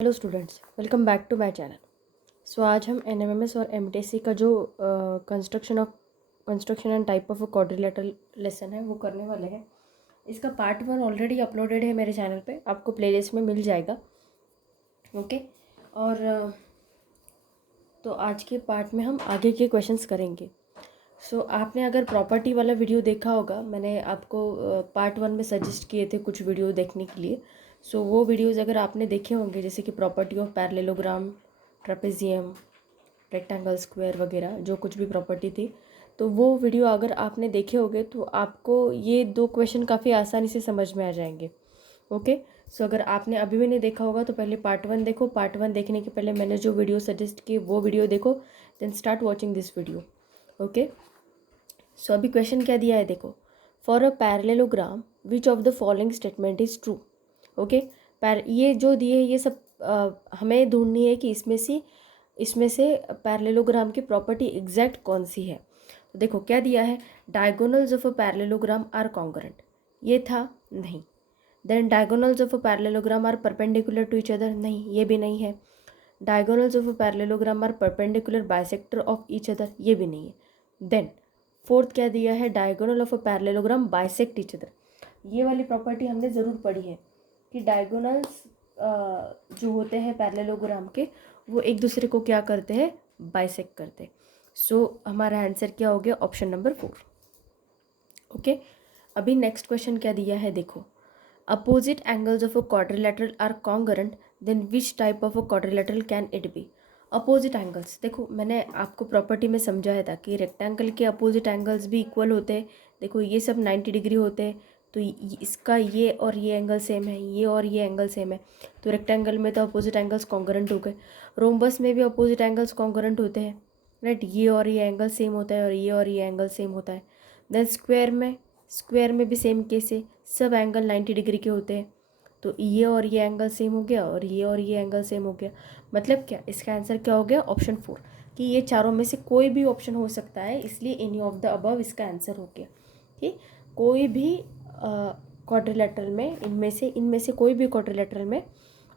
Hello students, welcome back to my channel. So आज हम NMMS और एमटीएससी का जो construction and type of quadrilateral lesson है वो करने वाले हैं। इसका पार्ट 1 ऑलरेडी अपलोडेड है मेरे चैनल पे, आपको प्लेलिस्ट में मिल जाएगा। ओके, और तो आज के पार्ट में हम आगे के क्वेश्चंस करेंगे। सो आपने अगर प्रॉपर्टी वाला वीडियो देखा होगा, मैंने आपको पार्ट 1 में सजेस्ट किए थे कुछ वीडियो देखने के लिए। सो वो वीडियोज़ अगर आपने देखे होंगे, जैसे कि property of parallelogram, trapezium, rectangle, square वगैरह जो कुछ भी प्रॉपर्टी थी, तो वो वीडियो अगर आपने देखे होंगे तो आपको ये 2 क्वेश्चन काफ़ी आसानी से समझ में आ जाएंगे। ओके, सो अगर आपने अभी भी नहीं देखा होगा तो पहले पार्ट 1 देखो। पार्ट 1 देखने के पहले मैंने जो वीडियो सजेस्ट की वो वीडियो देखो, then start watching this video. Okay, so अभी क्वेश्चन क्या दिया है देखो। For a parallelogram which of the following statement is true. Okay, ये जो दिए है ये सब हमें ढूंढनी है कि इसमें से पैरेललोग्राम की प्रॉपर्टी एग्जैक्ट कौन सी है। तो देखो क्या दिया है, diagonals of a parallelogram are congruent, ये था नहीं। Then diagonals of a parallelogram are perpendicular to each other, नहीं ये भी नहीं है। Diagonals of a parallelogram are perpendicular bisector of each other, ये भी नहीं है। देन फोर्थ क्या दिया है, diagonal of a parallelogram bisect each other. ये वाली प्रॉपर्टी हमने ज़रूर पढ़ी है कि डायगोनल्स जो होते हैं पैरेललोग्राम के, वो एक दूसरे को क्या करते हैं, बाइसेक्ट करते हैं। सो हमारा आंसर क्या हो गया, ऑप्शन नंबर 4। ओके, अभी नेक्स्ट क्वेश्चन क्या दिया है देखो। Opposite angles of a quadrilateral are congruent, then which type of a quadrilateral can it be. Opposite angles, देखो मैंने आपको प्रॉपर्टी में समझाया था कि रेक्टेंगल के अपोजिट एंगल्स भी इक्वल होते हैं। देखो ये सब 90 डिग्री होते हैं, तो इसका ये और ये एंगल सेम है, ये और ये एंगल सेम है, तो रेक्टेंगल में तो अपोजिट एंगल्स कॉन्ग्रुएंट हो गए। रोम्बस में भी अपोजिट एंगल्स कॉन्ग्रुएंट होते हैं, राइट, ये और ये एंगल सेम होता है और ये एंगल सेम होता है। देन स्क्वायर में भी सेम केस है, सब एंगल 90 डिग्री के होते हैं, तो ये और ये एंगल सेम हो गया और ये एंगल सेम हो गया। मतलब क्या, इसका आंसर क्या हो गया, ऑप्शन 4, कि ये चारों में से कोई भी ऑप्शन हो सकता है, इसलिए एनी ऑफ द अबव इसका आंसर हो गया। ठीक, कोई भी क्वाड्रिलेटरल में इनमें से कोई भी क्वाड्रिलेटरल में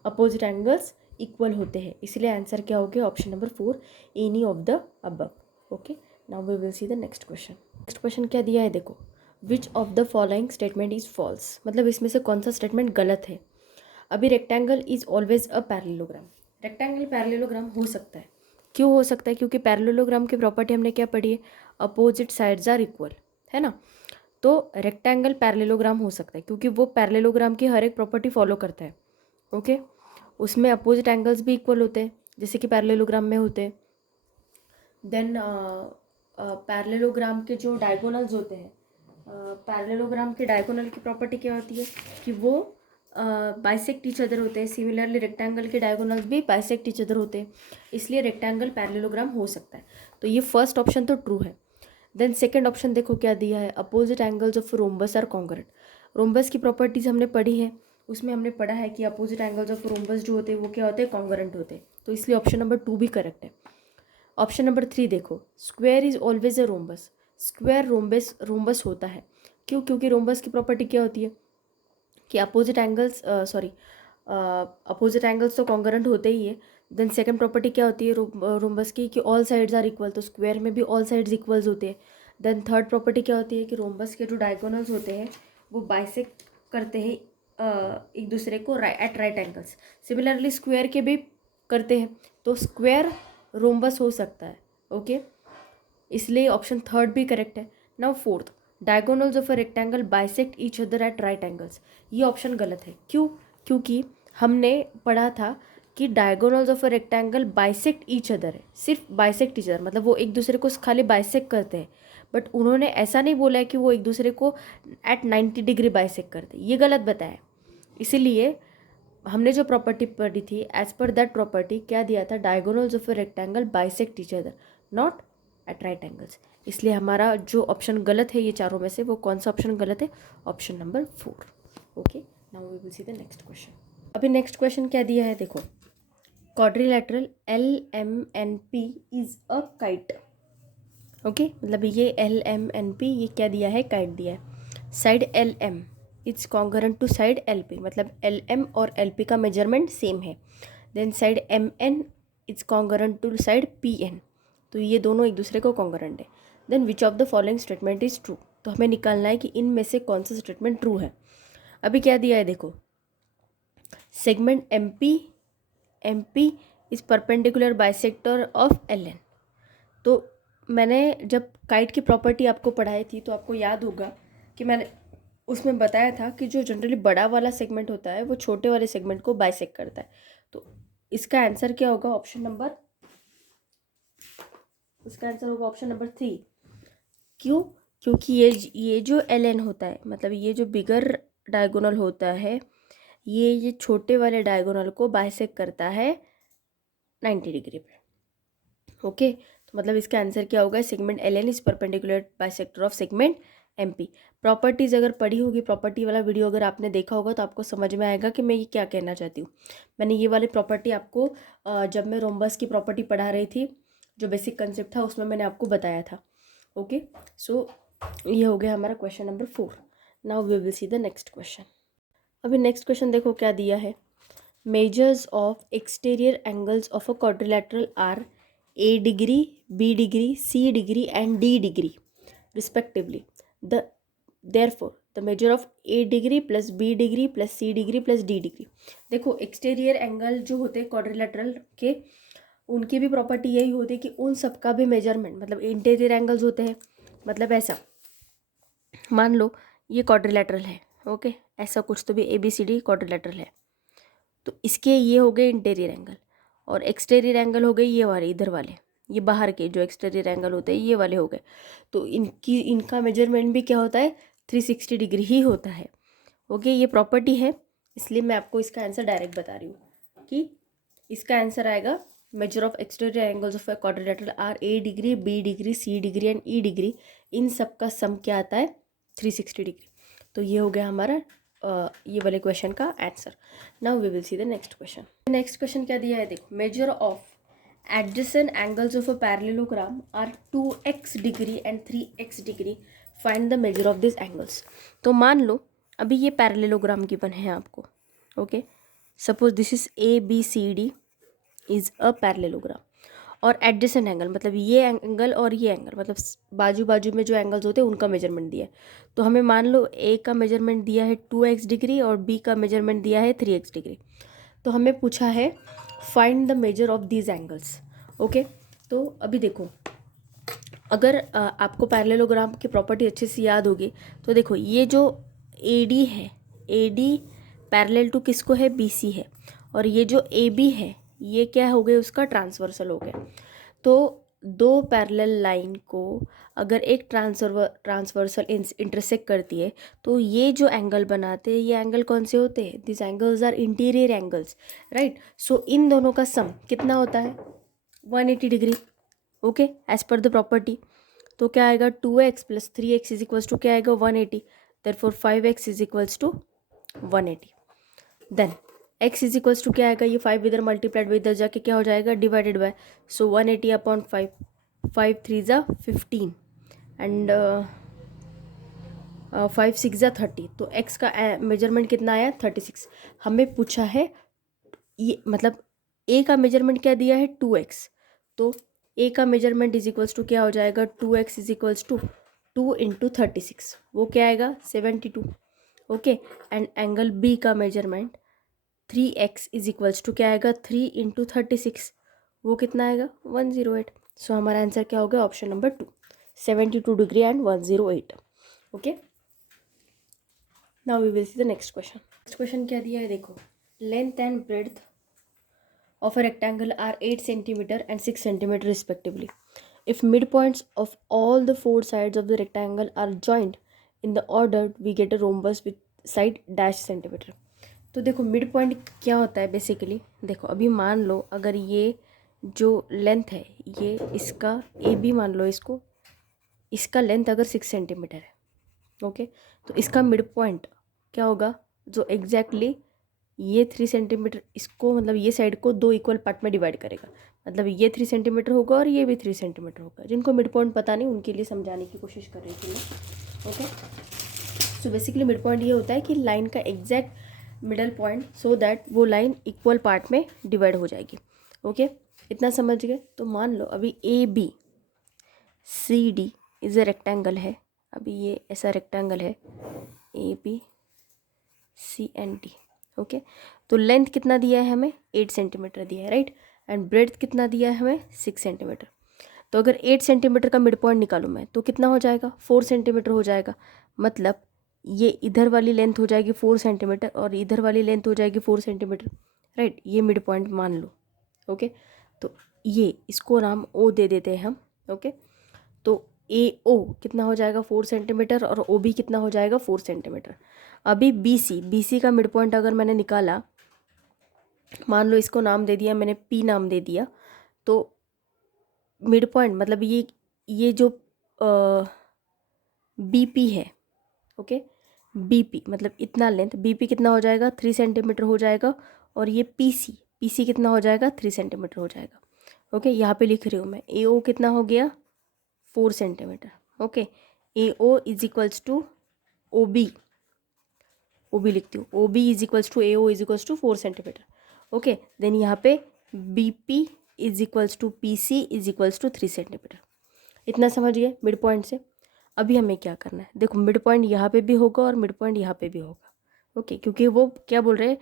अपोजिट एंगल्स इक्वल होते हैं, इसलिए आंसर क्या हो गया, option number 4, any of the above. Okay, now we will see the next question. Next question क्या दिया है देखो, which of the following statement is false, मतलब इसमें से कौन सा स्टेटमेंट गलत है। अभी rectangle is always a parallelogram, rectangle parallelogram हो सकता है। क्यों हो सकता है, क्योंकि पैरेललोग्राम की प्रॉपर्टी हमने क्या पढ़ी है, अपोजिट साइड्स आर इक्वल, है ना। तो रेक्टेंगल पैरेललोग्राम हो सकता है क्योंकि वो पैरेललोग्राम की हर एक प्रॉपर्टी फॉलो करता है। ओके, उसमें अपोजिट एंगल्स भी इक्वल होते हैं जैसे कि पैरेललोग्राम में होते हैं। देन पैरेललोग्राम के जो डायगोनल्स होते हैं, पैरेललोग्राम के डायगोनल की प्रॉपर्टी क्या होती है कि वो बाइसेक्ट ईच अदर होते हैं। सिमिलरली रेक्टेंगल के डायगोनल्स भी बाइसेक्ट ईच अदर होते हैं, इसलिए रेक्टेंगल पैरेललोग्राम हो सकता है। तो ये फर्स्ट ऑप्शन तो ट्रू है। देन सेकंड ऑप्शन देखो क्या दिया है, opposite angles of rhombus are congruent. Rhombus की प्रॉपर्टीज हमने पढ़ी है, उसमें हमने पढ़ा है कि अपोजिट एंगल्स ऑफ रोम्बस जो होते हैं वो क्या होते हैं, कॉन्ग्रुएंट होते हैं, तो इसलिए ऑप्शन नंबर 2 भी करेक्ट है। ऑप्शन नंबर 3 देखो, square is always a rhombus, square rhombus होता है। क्यों, क्योंकि रोम्बस की प्रॉपर्टी क्या होती है कि अपोजिट एंगल्स तो कॉन्ग्रुएंट होते ही है। देन सेकंड प्रॉपर्टी क्या होती है रोम्बस की, कि ऑल साइड्स आर इक्वल, तो स्क्वायर में भी ऑल साइड्स इक्वल्स होते हैं। देन थर्ड प्रॉपर्टी क्या होती है कि रोम्बस के जो डायगोनल्स होते हैं वो बाइसेक्ट करते हैं एक दूसरे को at right angles. Similarly square के भी करते हैं, तो स्क्वायर रोम्बस हो सकता है। ओके, इसलिए ऑप्शन थर्ड भी करेक्ट है। Now fourth, diagonals of a rectangle bisect each other eight right angles, ये ऑप्शन गलत है। क्यों, क्योंकि हमने पढ़ा था कि diagonals of a rectangle bisect each other है, सिर्फ बाइसेक्ट ईच अदर, मतलब वो एक दूसरे को खाली बाइसेक्ट करते हैं, बट उन्होंने ऐसा नहीं बोला है कि वो एक दूसरे को एट 90 डिग्री बाइसेक्ट करते, ये गलत बताया। इसीलिए हमने जो प्रॉपर्टी पढ़ी थी, एज पर दैट प्रॉपर्टी क्या दिया था, diagonals of a rectangle bisect each other not at right angles. इसलिए हमारा जो ऑप्शन गलत है ये चारों में से, वो कौन सा ऑप्शन गलत है, option number 4। Okay, now we will see the next question. अभी नेक्स्ट क्वेश्चन क्या दिया है देखो, quadrilateral LMNP is a kite. Okay, मतलब ये LMNP ये क्या दिया है, काइट दिया है। Side LM it's congruent to side LP, मतलब LM और LP का मेजरमेंट सेम है। Then side MN is congruent to side PN, तो ये दोनों एक दूसरे को कॉन्ग्रुएंट है। Then which of the following statement is true, तो हमें निकालना है कि इनमें से कौन सा स्टेटमेंट ट्रू है। अभी क्या दिया है देखो, segment MP is perpendicular bisector of LN। तो मैंने जब काइट की प्रॉपर्टी आपको पढ़ाई थी तो आपको याद होगा कि मैंने उसमें बताया था कि जो जनरली बड़ा वाला सेगमेंट होता है वो छोटे वाले सेगमेंट को बाइसेक्ट करता है। तो इसका आंसर क्या होगा, इसका आंसर होगा ऑप्शन नंबर 3। क्यों? क्योंकि ये जो LN होता है, मतलब ये जो बिगर डायगोनल होता है, ये छोटे वाले डायगोनल को बाइसेक्ट करता है 90 डिग्री पे। ओके, तो मतलब इसका आंसर क्या होगा, segment LN is perpendicular bisector of segment MP। Properties अगर पढ़ी होगी, प्रॉपर्टी वाला वीडियो अगर आपने देखा होगा तो आपको समझ में आएगा कि मैं ये क्या कहना चाहती हूँ। मैंने ये वाली प्रॉपर्टी आपको जब मैं रोम्बस की प्रॉपर्टी पढ़ा रही थी, जो बेसिक कंसेप्ट था उसमें मैंने आपको बताया था। ओके, सो ये हो गया हमारा question number 4। Now we will see the next question. अभी नेक्स्ट क्वेश्चन देखो क्या दिया है। Measures of exterior angles of a quadrilateral are A degree, B degree, C degree and D degree respectively. Therefore the measure of A degree plus B degree plus C degree plus D degree। देखो exterior angle जो होते हैं quadrilateral के, उनकी भी property यही होती है कि उन सब का भी मेजरमेंट, मतलब इंटीरियर एंगल्स होते हैं, मतलब ऐसा मान लो ये क्वाड्रिलैटरल है, ओके, ऐसा कुछ तो भी ABCD क्वाड्रिलैटरल है, तो इसके ये हो गए इंटीरियर एंगल, और एक्सटीरियर एंगल हो गए ये वाले, इधर वाले, ये बाहर के जो एक्सटीरियर एंगल होते हैं ये वाले हो गए। तो इनका मेजरमेंट भी क्या होता है, 360 डिग्री ही होता है। ओके, ये प्रॉपर्टी है, इसलिए मैं आपको इसका आंसर डायरेक्ट बता रही हूँ कि इसका आंसर आएगा measure of exterior angles of a quadrilateral are A degree, B degree, C degree and E degree, इन सब का सम क्या आता है, 360 डिग्री। तो ये हो गया हमारा ये वाले क्वेश्चन का answer. Now we will see the next question. Next question क्या दिया है देखो, measure of adjacent angles of a parallelogram are 2x degree and 3x degree, find the measure of this angles. तो मान लो अभी ये पैरेललोग्राम गिवन है आपको, okay, suppose this is ABCD is a parallelogram, और एडजेसेंट एंगल मतलब ये एंगल और ये एंगल, मतलब बाजू बाजू में जो एंगल्स होते हैं उनका मेजरमेंट दिया है। तो हमें मान लो A का मेजरमेंट दिया है 2x डिग्री और B का मेजरमेंट दिया है 3x डिग्री। तो हमें पूछा है find the measure of these angles. Okay, तो अभी देखो, अगर आपको पैरेललोग्राम की प्रॉपर्टी अच्छे से याद होगी तो देखो ये जो AD है, AD पैरेलल टू किसको है, BC है, और ये जो AB है ये क्या हो गया, उसका ट्रांसवर्सल हो गया। तो दो पैरेलल लाइन को अगर एक ट्रांसवर्सल इंटरसेक्ट करती है तो ये जो एंगल बनाते हैं ये एंगल कौन से होते हैं, this angles are interior angles, right. So इन दोनों का सम कितना होता है, 180 degree, okay, as per the property. तो क्या आएगा, 2x plus 3x is equals to क्या आएगा, 180। Therefore 5x is equals to 180। Then x is equals to क्या आएगा, ये 5 इधर मल्टीप्लाइड बाई इधर जाके क्या हो जाएगा, डिवाइडेड बाय, सो 180 अपॉन 5, 5 3 ज़ा 15 एंड 5 6 ज़ा 30। तो x का मेजरमेंट कितना आया, 36। हमें पूछा है ये, मतलब a का मेजरमेंट क्या दिया है, 2x, तो a का मेजरमेंट इज इक्वल्स टू क्या हो जाएगा, 2x is equals to 2 into 36, वो क्या आएगा, 72। ओके, एंड एंगल b का measurement 3x is equals to क्या आएगा, 3 इंटू 36, वो कितना आएगा, 108। सो हमारा आंसर क्या होगा, option number 2, 72 degree and 108। Okay, now we will see the next question. Next question क्या दिया है देखो, length and breadth of a rectangle are 8 centimeter and 6 centimeter respectively. If midpoints of all the four sides of the rectangle are joined in the order, we get a rhombus with side dash centimeter. तो देखो mid point क्या होता है basically, देखो अभी मान लो अगर ये जो लेंथ है ये इसका AB मान लो, इसका लेंथ अगर 6 सेंटीमीटर है, ओके, तो इसका मिड पॉइंट क्या होगा, जो एग्जैक्टली ये 3 सेंटीमीटर, इसको मतलब ये साइड को दो इक्वल पार्ट में डिवाइड करेगा, मतलब ये 3 सेंटीमीटर होगा और ये भी 3 सेंटीमीटर होगा। जिनको मिड पॉइंट पता नहीं उनके लिए समझाने की कोशिश कर रही थी मैं। Okay, so basically mid point ये होता है कि लाइन का exact middle point so that वो लाइन इक्वल पार्ट में डिवाइड हो जाएगी। ओके, इतना समझ गए। तो मान लो अभी A B C D is a rectangle है, अभी ये ऐसा रेक्टेंगल है A B C and D. Okay, तो लेंथ कितना दिया है हमें 8 सेंटीमीटर दिया है, राइट, एंड ब्रेड्थ कितना दिया है हमें 6 सेंटीमीटर। तो अगर 8 सेंटीमीटर का मिड पॉइंट निकालूँ मैं तो कितना हो जाएगा 4 सेंटीमीटर हो जाएगा। मतलब ये इधर वाली लेंथ हो जाएगी 4 सेंटीमीटर और इधर वाली लेंथ हो जाएगी 4 सेंटीमीटर, राइट। ये मिड पॉइंट मान लो। ओके, तो ये इसको नाम ओ दे देते हैं हम। ओके, तो ए ओ कितना हो जाएगा 4 सेंटीमीटर और ओ बी कितना हो जाएगा 4 सेंटीमीटर। अभी बी सी का मिड पॉइंट अगर मैंने निकाला, मान लो इसको नाम दे दिया मैंने, पी नाम दे दिया, तो मिड पॉइंट मतलब ये जो बी पी है, ओके, बी पी मतलब इतना लेंथ, बी पी कितना हो जाएगा 3 सेंटीमीटर हो जाएगा, और ये पी सी कितना हो जाएगा 3 सेंटीमीटर हो जाएगा। ओके, यहाँ पे लिख रही हूँ मैं, ए ओ कितना हो गया 4 centimetre. Okay, A O is equals to O B लिखती हूँ, O B is equals to A O is equals to 4 centimetre. Okay, then यहाँ पे B P is equals to P C is equals to 3 centimetre. इतना समझ गए mid point से। अभी हमें क्या करना है, देखो मिड पॉइंट यहाँ पे भी होगा और मिड पॉइंट यहाँ पे भी होगा। ओके, क्योंकि वो क्या बोल रहे हैं,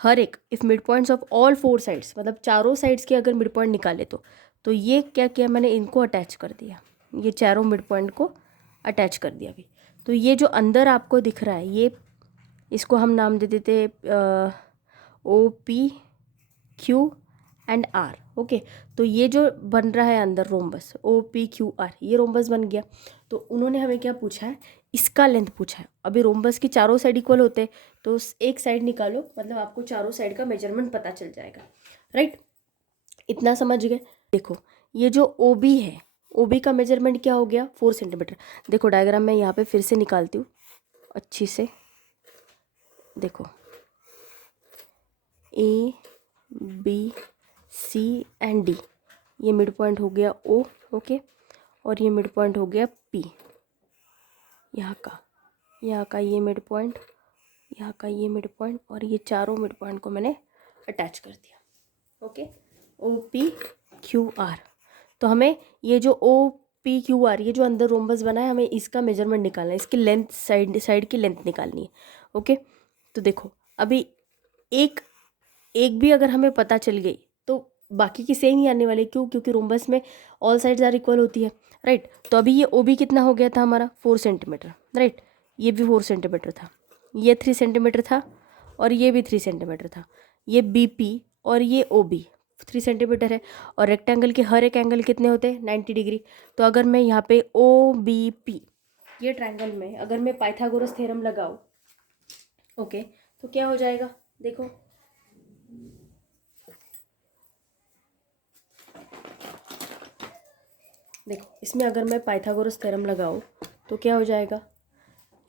हर एक if mid points of all 4 sides, मतलब चारों साइड्स के अगर मिड पॉइंट निकाले तो ये क्या किया मैंने, इनको अटैच कर दिया, ये चारों मिड पॉइंट को अटैच कर दिया अभी। तो ये जो अंदर आपको दिख रहा है, ये इसको हम नाम दे देते O P Q and R. Okay, तो ये जो बन रहा है अंदर rhombus O P Q R, ये रोम्बस बन गया। तो उन्होंने हमें क्या पूछा है, इसका लेंथ पूछा है। अभी रोम्बस की चारों साइड इक्वल होते हैं, तो एक साइड निकालो, मतलब आपको चारों साइड का मेजरमेंट पता चल जाएगा, राइट। इतना समझ गए। देखो ये जो ओ बी है, ओ बी का मेजरमेंट क्या हो गया 4 सेंटीमीटर। देखो डायग्राम मैं यहाँ पे फिर से निकालती हूँ अच्छी से। देखो A B C and D, ये मिड पॉइंट हो गया ओ। ओके, और ये मिड पॉइंट हो गया पी, यहाँ का ये मिड पॉइंट, यहाँ का ये मिड पॉइंट, और ये चारों मिड पॉइंट को मैंने अटैच कर दिया। Okay, O P Q R. तो हमें ये जो ओ पी क्यू आर, ये जो अंदर रोम्बस बना है, हमें इसका मेजरमेंट निकालना है, इसकी लेंथ, साइड की लेंथ निकालनी है। ओके, तो देखो अभी एक भी अगर हमें पता चल गई तो बाकी की सेम ही आने वाली। क्यों? क्योंकि रोम्बस में ऑल साइड्स आर इक्वल होती है, राइट। तो अभी ये ओ बी कितना हो गया था हमारा 4 सेंटीमीटर, राइट। ये भी 4 सेंटीमीटर था, ये 3 सेंटीमीटर था, और ये भी 3 सेंटीमीटर था। ये बी पी और ये ओ बी 3 सेंटीमीटर है, और रेक्टेंगल के हर एक एंगल कितने होते हैं 90 डिग्री। तो अगर मैं यहाँ पे ओ बी पी, ये ट्रायंगल में अगर मैं पाइथागोरस थ्योरम लगाऊँ, ओके, तो क्या हो जाएगा, देखो इसमें अगर मैं पाइथागोरस थ्योरम लगाऊँ तो क्या हो जाएगा,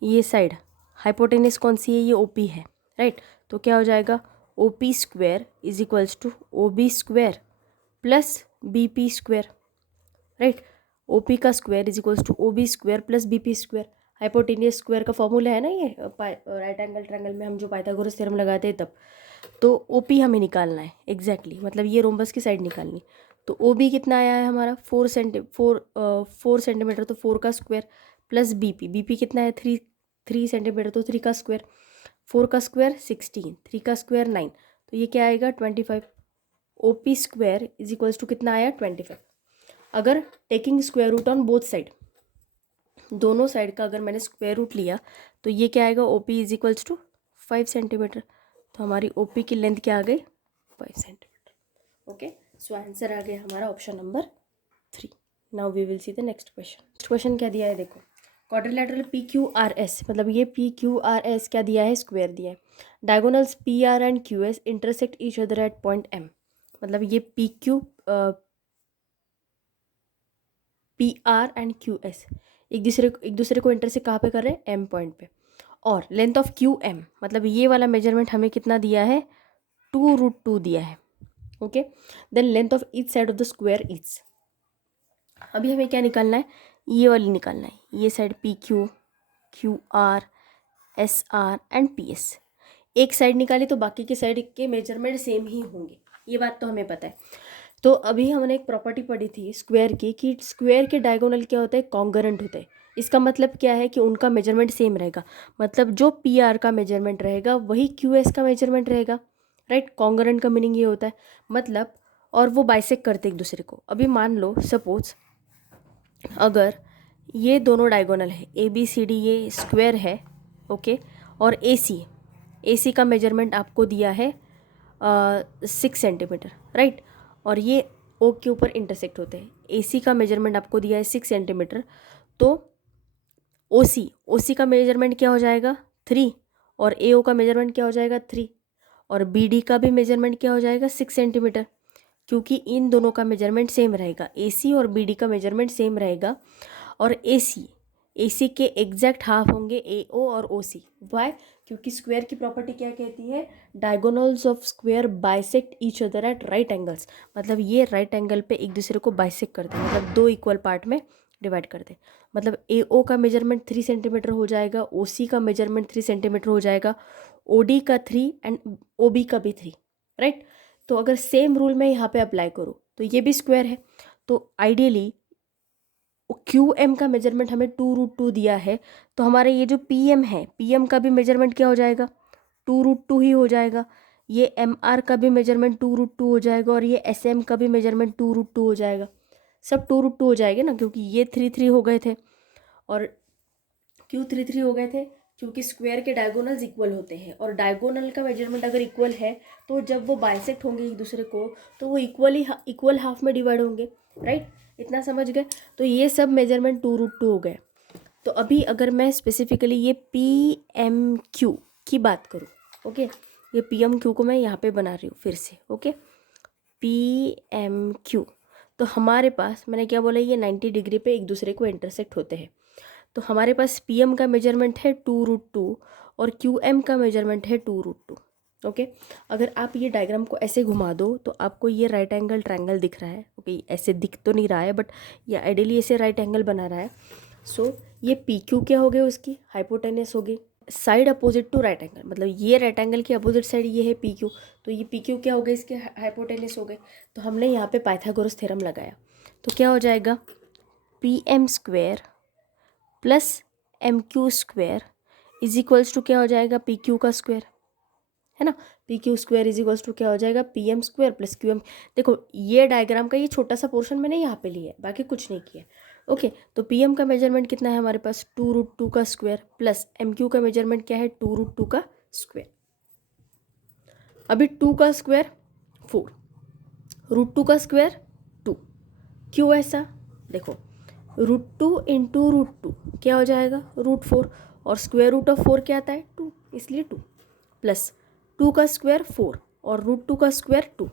ये साइड हाइपोटेनस कौन सी है, ये ओपी है, राइट। तो क्या हो जाएगा, O P square is equals to O B square plus B P square, right. O P का square is equals to O B square plus B P square. Hypotenuse square का formula है ना ये, right angle triangle में हम जो Pythagoras theorem लगाते हैं तब। तो ओ पी हमें निकालना है एग्जैक्टली, मतलब ये रोम्बस की साइड निकालनी। तो ओ बी कितना आया है हमारा 4 सेंटीमीटर, तो 4 का स्क्वायर प्लस बी पी कितना है 3 सेंटीमीटर, तो 3 का स्क्वायर, 4 का स्क्वायर 16, 3 का स्क्वायर 9, तो ये क्या आएगा 25। O P square is equals to कितना आया 25। अगर taking square root on both side, दोनों साइड का अगर मैंने स्क्वायर रूट लिया तो ये क्या आएगा, O P is equals to 5 centimetre. तो हमारी ओ पी की लेंथ क्या आ गई 5 सेंटीमीटर। ओके, सो आंसर आ गया हमारा option number 3। Now we will see the next question. Next question क्या दिया है, देखो quadrilateral P Q R S, मतलब ये पी क्यू आर एस क्या दिया है, स्क्वायर दिया है। Diagonals P R and Q S intersect each other at point M, मतलब ये P R and Q S एक दूसरे को इंटरसेक्ट कहाँ पे कर रहे हैं, एम पॉइंट पे। और लेंथ ऑफ क्यू एम, मतलब ये वाला मेजरमेंट हमें कितना दिया है 2√2 दिया है। Okay, then length of each side of the square is, अभी हमें क्या निकालना है, ये वाली निकालना है, ये side P Q, Q R, S R and P S. एक साइड निकाली तो बाकी के साइड के मेजरमेंट सेम ही होंगे, ये बात तो हमें पता है। तो अभी हमने एक प्रॉपर्टी पढ़ी थी स्क्वायर की कि स्क्वायर के डायगोनल क्या होता है, कॉन्ग्रुएंट होता है। इसका मतलब क्या है कि उनका मेजरमेंट सेम रहेगा, मतलब जो पी आर का मेजरमेंट रहेगा वही क्यू एस का मेजरमेंट रहेगा, राइट। कॉन्ग्रुएंट का मीनिंग ये होता है मतलब, और वो बाइसेक्ट करते एक दूसरे को। अभी मान लो सपोज अगर ये दोनों डायगोनल है, ए बी सी डी ये स्क्वायर है, ओके, और ए सी का मेजरमेंट आपको दिया है 6 सेंटीमीटर, राइट, और ये ओ के ऊपर इंटरसेक्ट होते हैं। ए सी का मेजरमेंट आपको दिया है 6 सेंटीमीटर, तो ओ सी का मेजरमेंट क्या हो जाएगा 3, और ए ओ का मेजरमेंट क्या हो जाएगा 3, और बी डी का भी मेजरमेंट क्या हो जाएगा 6 सेंटीमीटर, क्योंकि इन दोनों का मेजरमेंट सेम रहेगा, ए सी और बी डी का मेजरमेंट सेम रहेगा। और ए सी के एग्जैक्ट हाफ होंगे ए ओ और ओ सी। वाई? क्योंकि स्क्वायर की प्रॉपर्टी क्या कहती है, diagonals of square bisect each other eight right angles, मतलब ये राइट एंगल पे एक दूसरे को बाइसेक्ट करते हैं, मतलब दो इक्वल पार्ट में डिवाइड करते हैं। मतलब ए ओ का मेजरमेंट 3 सेंटीमीटर हो जाएगा, ओ सी का मेजरमेंट 3 सेंटीमीटर हो जाएगा, ओ डी का 3 एंड ओ बी का भी 3, राइट। तो अगर सेम रूल मैं यहाँ पे अप्लाई करूँ तो ये भी स्क्वायर है, तो आइडियली क्यू एम का मेजरमेंट हमें 2√2 दिया है, तो हमारा ये जो पी एम है, पी एम का भी मेजरमेंट क्या हो जाएगा 2√2 ही हो जाएगा। ये एम आर का भी मेजरमेंट 2√2 हो जाएगा, और ये एस एम का भी मेजरमेंट 2√2 हो जाएगा। सब 2√2 हो जाएंगे ना, क्योंकि ये 3 हो गए थे। और क्यों 3 हो गए थे? क्योंकि स्क्वायर के डायगोनल्स इक्वल होते हैं, और डायगोनल का मेजरमेंट अगर इक्वल है तो जब वो बाइसेक्ट होंगे एक दूसरे को तो वो इक्वल हाफ में डिवाइड होंगे, राइट। इतना समझ गए? तो ये सब मेजरमेंट 2√2 हो गए। तो अभी अगर मैं स्पेसिफिकली ये पी एम क्यू की बात करूँ, ओके, ये पी एम क्यू को मैं यहाँ पे बना रही हूँ फिर से, ओके, पी एम क्यू। तो हमारे पास मैंने क्या बोला, ये 90 डिग्री पे एक दूसरे को इंटरसेक्ट होते हैं। तो हमारे पास पी एम का मेजरमेंट है 2√2 और क्यू एम का मेजरमेंट है 2√2, ओके। अगर आप ये डायग्राम को ऐसे घुमा दो तो आपको ये राइट एंगल ट्रायंगल दिख रहा है, ओके। ऐसे दिख तो नहीं रहा है बट ये आइडियली ऐसे राइट एंगल बना रहा है। सो ये पी क्यू क्या हो गई, उसकी हाइपोटेनस हो गई, side opposite to right angle, मतलब ये राइट एंगल की अपोजिट साइड ये है पी क्यू, तो ये पी क्यू क्या हो गए, इसके हाइपोटेनस हो गए। तो हमने यहाँ पे पाइथागोरस थ्योरम लगाया, तो क्या हो जाएगा, P M square plus M Q square is equals to क्या हो जाएगा, पी क्यू का स्क्वायर, है ना। P Q square is equals to क्या हो जाएगा, P M square plus Q M. देखो ये डायग्राम का ये छोटा सा पोर्शन मैंने यहाँ पे लिया है, बाकी कुछ नहीं किया, ओके। तो पी एम का मेजरमेंट कितना है हमारे पास 2√2 का स्क्वायर, प्लस एम क्यू का मेजरमेंट क्या है 2√2 का स्क्वायर। अभी 2 का स्क्वायर 4, √2 का स्क्वायर 2, क्यों ऐसा, देखो √2 इंटू √2 क्या हो जाएगा √4, और स्क्वायर रूट ऑफ 4 क्या आता है 2, इसलिए 2, प्लस 2 का स्क्वायर 4 और √2 का स्क्वायर 2,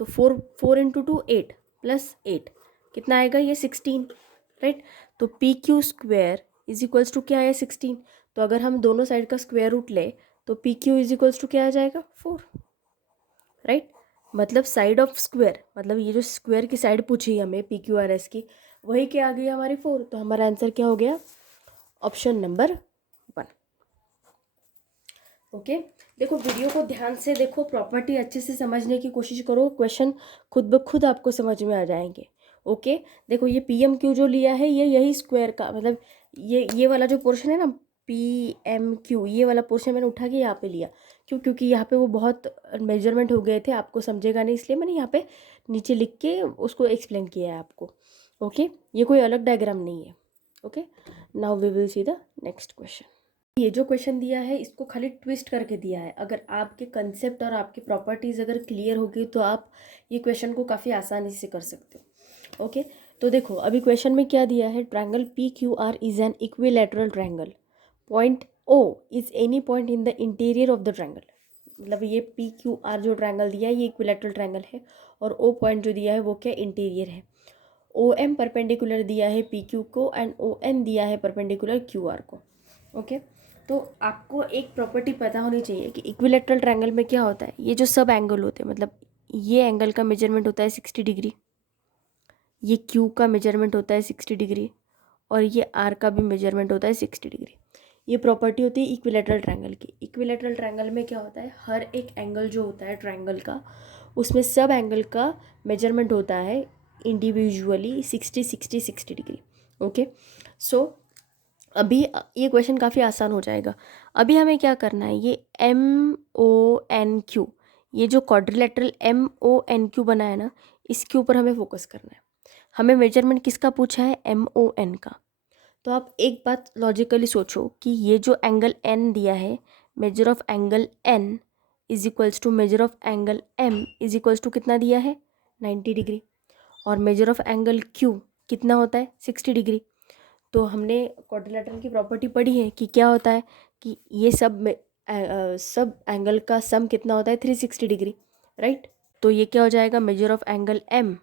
तो 4 इंटू 2 8 प्लस 8 कितना आएगा, ये 16, राइट। तो P Q square is equals to क्या है 16। तो अगर हम दोनों साइड का स्क्वायर रूट ले तो P Q is equals to क्या आ जाएगा 4, राइट। मतलब साइड ऑफ स्क्वायर, मतलब ये जो स्क्वायर की साइड पूछी है हमें पी क्यू आर एस की, वही क्या आ गई हमारी 4। तो हमारा आंसर क्या हो गया, ऑप्शन नंबर 1, ओके। देखो वीडियो को ध्यान से देखो, प्रॉपर्टी अच्छे से समझने की कोशिश करो, क्वेश्चन खुद ब खुद आपको समझ में आ जाएंगे, ओके। देखो ये पी एम क्यू जो लिया है ये यही स्क्वायर का, मतलब ये वाला जो पोर्शन है ना पी एम क्यू, ये वाला पोर्शन मैंने उठा के यहाँ पे लिया, क्यों, क्योंकि यहाँ पे वो बहुत मेजरमेंट हो गए थे, आपको समझेगा नहीं, इसलिए मैंने यहाँ पे नीचे लिख के उसको एक्सप्लेन किया है आपको, ओके। ये कोई अलग डायग्राम नहीं है, okay. Now we will see the next question. ये जो क्वेश्चन दिया है इसको खाली ट्विस्ट करके दिया है, अगर आपके कंसेप्ट और आपकी प्रॉपर्टीज़ अगर क्लियर होगी तो आप ये क्वेश्चन को काफ़ी आसानी से कर सकते हो, ओके। तो देखो अभी क्वेश्चन में क्या दिया है, triangle P Q R is an equilateral triangle, point O is any point in the interior of the triangle. मतलब ये पी क्यू आर जो ट्रायंगल दिया है ये इक्विलैटरल ट्रायंगल है, और ओ पॉइंट जो दिया है वो क्या इंटीरियर है। ओ एम परपेंडिकुलर दिया है पी क्यू को, एंड ओ एन दिया है परपेंडिकुलर क्यू आर को, ओके। तो आपको एक प्रॉपर्टी पता होनी चाहिए कि इक्विलैटरल ट्रायंगल में क्या होता है, ये जो सब एंगल होते हैं, मतलब ये एंगल का मेजरमेंट होता है 60 डिग्री, ये क्यू का मेजरमेंट होता है 60 डिग्री, और ये आर का भी मेजरमेंट होता है 60 डिग्री। ये प्रॉपर्टी होती है इक्विलेटरल ट्रायंगल की। इक्विलेटरल ट्रायंगल में क्या होता है, हर एक एंगल जो होता है ट्रायंगल का, उसमें सब एंगल का मेजरमेंट होता है इंडिविजुअली 60 डिग्री। ओके, सो अभी ये क्वेश्चन काफ़ी आसान हो जाएगा। अभी हमें क्या करना है, ये MONQ, ये जो क्वाड्रिलेटरल MONQ बना है ना, इसके ऊपर हमें फोकस करना है। हमें मेजरमेंट किसका पूछा है, MON का। तो आप एक बात लॉजिकली सोचो कि ये जो एंगल N दिया है, measure of angle N is equals to measure of angle M is equals to कितना दिया है, 90 डिग्री, और मेजर ऑफ एंगल Q कितना होता है, 60 डिग्री। तो हमने क्वाड्रिलेटरल की प्रॉपर्टी पढ़ी है कि क्या होता है कि ये सब एंगल का सम कितना होता है, 360 डिग्री, राइट। तो ये क्या हो जाएगा, measure of angle M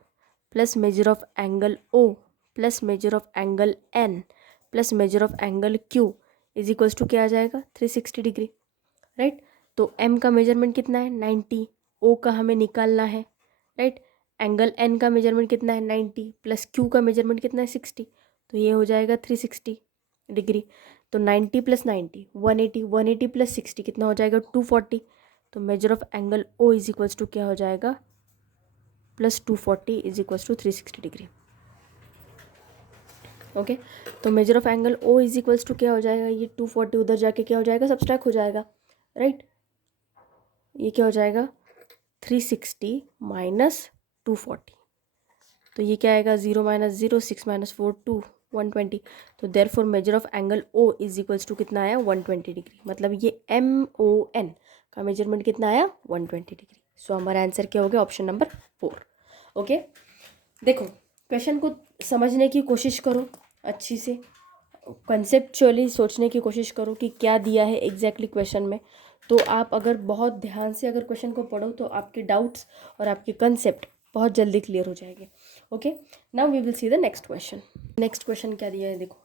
plus measure of angle O plus measure of angle N plus measure of angle Q is equals to क्या आ जाएगा, 360 डिग्री, राइट। तो M का मेजरमेंट कितना है, 90, O का हमें निकालना है, राइट। एंगल N का मेजरमेंट कितना है, 90, प्लस Q का मेजरमेंट कितना है, 60, तो ये हो जाएगा 360 डिग्री। तो 90 प्लस 90 180, 180 प्लस 60 कितना हो जाएगा, 240। तो measure of angle O is equals to क्या हो जाएगा, plus 240 is equals to 360 degree. Okay, तो measure of angle O is equals to क्या हो जाएगा, ये 240 उधर जाके क्या हो जाएगा, सब्सट्रैक्ट हो जाएगा, राइट। ये क्या हो जाएगा, 360 माइनस 240, तो ये क्या आएगा, 0 माइनस 0, 6 माइनस 4 2, 120। तो therefore measure of angle O is equals to कितना आया, 120 डिग्री। मतलब ये MON का मेजरमेंट कितना आया, 120 डिग्री। सो हमारा आंसर क्या हो गया, ऑप्शन नंबर 4। ओके, देखो क्वेश्चन को समझने की कोशिश करो अच्छी से, कंसेप्चुअली सोचने की कोशिश करो कि क्या दिया है एग्जैक्टली क्वेश्चन में। तो आप अगर बहुत ध्यान से अगर क्वेश्चन को पढ़ो तो आपके डाउट्स और आपके कंसेप्ट बहुत जल्दी क्लियर हो जाएंगे। Okay, now we will see the next question. Next question क्या दिया है, देखो,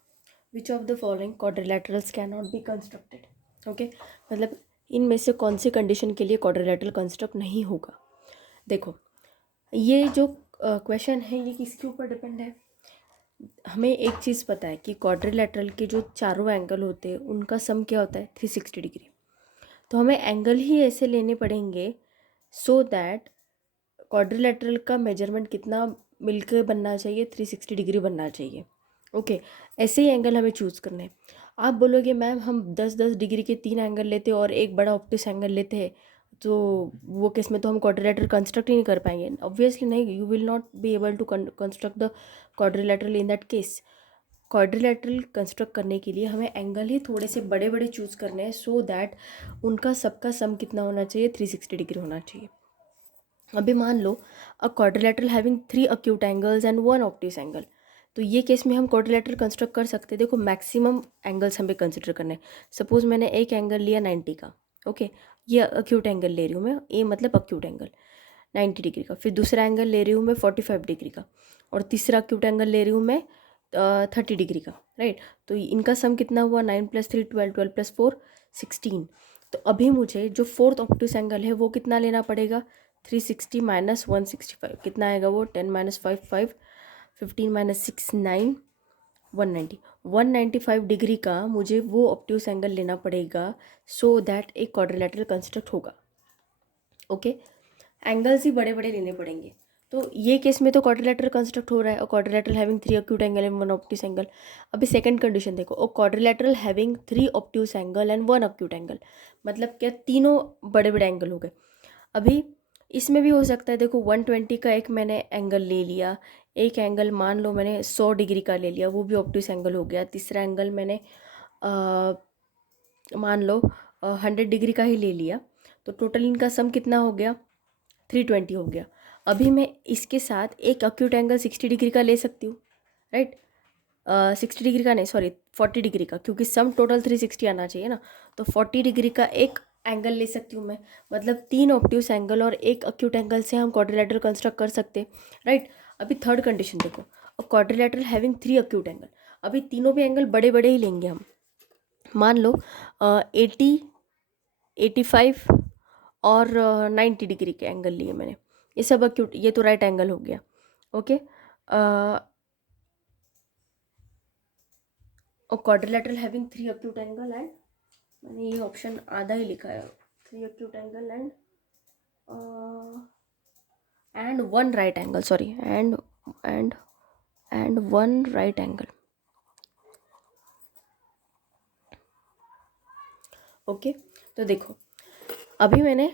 which of the following quadrilaterals can not be constructed. Okay, मतलब इनमें से कौन सी कंडीशन के लिए क्वाड्रिलेटरल कंस्ट्रक्ट नहीं होगा। देखो, ये जो क्वेश्चन है ये किसके ऊपर डिपेंड है, हमें एक चीज़ पता है कि क्वाड्रिलेटरल के जो चारों एंगल होते हैं उनका सम क्या होता है, 360 डिग्री। तो हमें एंगल ही ऐसे लेने पड़ेंगे सो दैट क्वाड्रिलेटरल का मेजरमेंट कितना मिलकर बनना चाहिए, 360 डिग्री बनना चाहिए। ओके, ऐसे ही एंगल हमें चूज़ करने हैं। आप बोलोगे मैम हम 10-10 डिग्री के 3 एंगल लेते और एक बड़ा ऑप्टिस एंगल लेते हैं, तो वो केस में तो हम क्वाड्रिलेटरल कंस्ट्रक्ट ही नहीं कर पाएंगे। ऑब्वियसली नहीं, you will not be able to construct the quadrilateral in that case. Quadrilateral construct करने के लिए हमें एंगल ही थोड़े से बड़े बड़े चूज़ करने हैं सो दैट उनका सबका सम कितना होना चाहिए, 360 डिग्री होना चाहिए। अभी मान लो a quadrilateral having 3 acute angles and 1 obtuse angle, तो ये केस में हम क्वाड्रिलेटरल कंस्ट्रक्ट कर सकते हैं। देखो मैक्सिमम एंगल्स हमें कंसिडर करने हैं। सपोज मैंने एक एंगल लिया 90 का, ओके, ये अक्यूट एंगल ले रही हूँ मैं, ए मतलब अक्यूट एंगल 90 डिग्री का। फिर दूसरा एंगल ले रही हूँ मैं 45 डिग्री का, और तीसरा अक्यूट एंगल ले रही हूँ मैं 30 डिग्री का, राइट। तो इनका सम कितना हुआ, 9 + 3 12, 12 + 4 16। तो अभी मुझे जो फोर्थ ऑब्ट्यूस एंगल है वो कितना लेना पड़ेगा, 360 माइनस 165 कितना आएगा वो, 10 माइनस 5 5, 15 माइनस 6 9, 190। 195 डिग्री का मुझे वो ऑब्ट्यूस एंगल लेना पड़ेगा सो दैट एक क्वाड्रिलेटरल कंस्ट्रक्ट होगा। ओके, एंगल्स ही बड़े बड़े लेने पड़ेंगे। तो ये केस में तो क्वाड्रिलेटरल कंस्ट्रक्ट हो रहा है, और quadrilateral having 3 acute angle and 1 obtuse angle. अभी सेकंड कंडीशन देखो, और quadrilateral having 3 obtuse angle and 1 acute angle, मतलब क्या, तीनों बड़े बड़े एंगल हो गए। अभी इसमें भी हो सकता है, देखो 120 का एक मैंने एंगल ले लिया, एक एंगल मान लो मैंने 100 डिग्री का ले लिया, वो भी ऑब्ट्यूस एंगल हो गया। तीसरा एंगल मैंने मान लो 100 डिग्री का ही ले लिया, तो टोटल इनका सम कितना हो गया, 320 हो गया। अभी मैं इसके साथ एक अक्यूट एंगल 60 डिग्री का ले सकती हूँ, राइट। 60 डिग्री का नहीं, सॉरी 40 डिग्री का, क्योंकि सम टोटल 360 आना चाहिए ना। तो 40 डिग्री का एक एंगल ले सकती हूँ मैं, मतलब 3 ऑब्ट्यूस एंगल और एक अक्यूट एंगल से हम क्वाड्रिलेटरल कंस्ट्रक्ट कर सकते हैं, राइट। अभी थर्ड कंडीशन देखो, क्वाड्रिलेटरल हैविंग 3 अक्यूट एंगल। अभी तीनों भी एंगल बड़े बड़े ही लेंगे हम, मान लो 80 85 और 90 डिग्री के एंगल लिए मैंने, ये सब अक्यूट, ये तो राइट एंगल हो गया। ओके, और quadrilateral having 3 acute angle and, मैंने ये ऑप्शन आधा ही लिखा है, 3 acute angle and 1 right angle, sorry, and 1 right angle. Okay, तो देखो अभी मैंने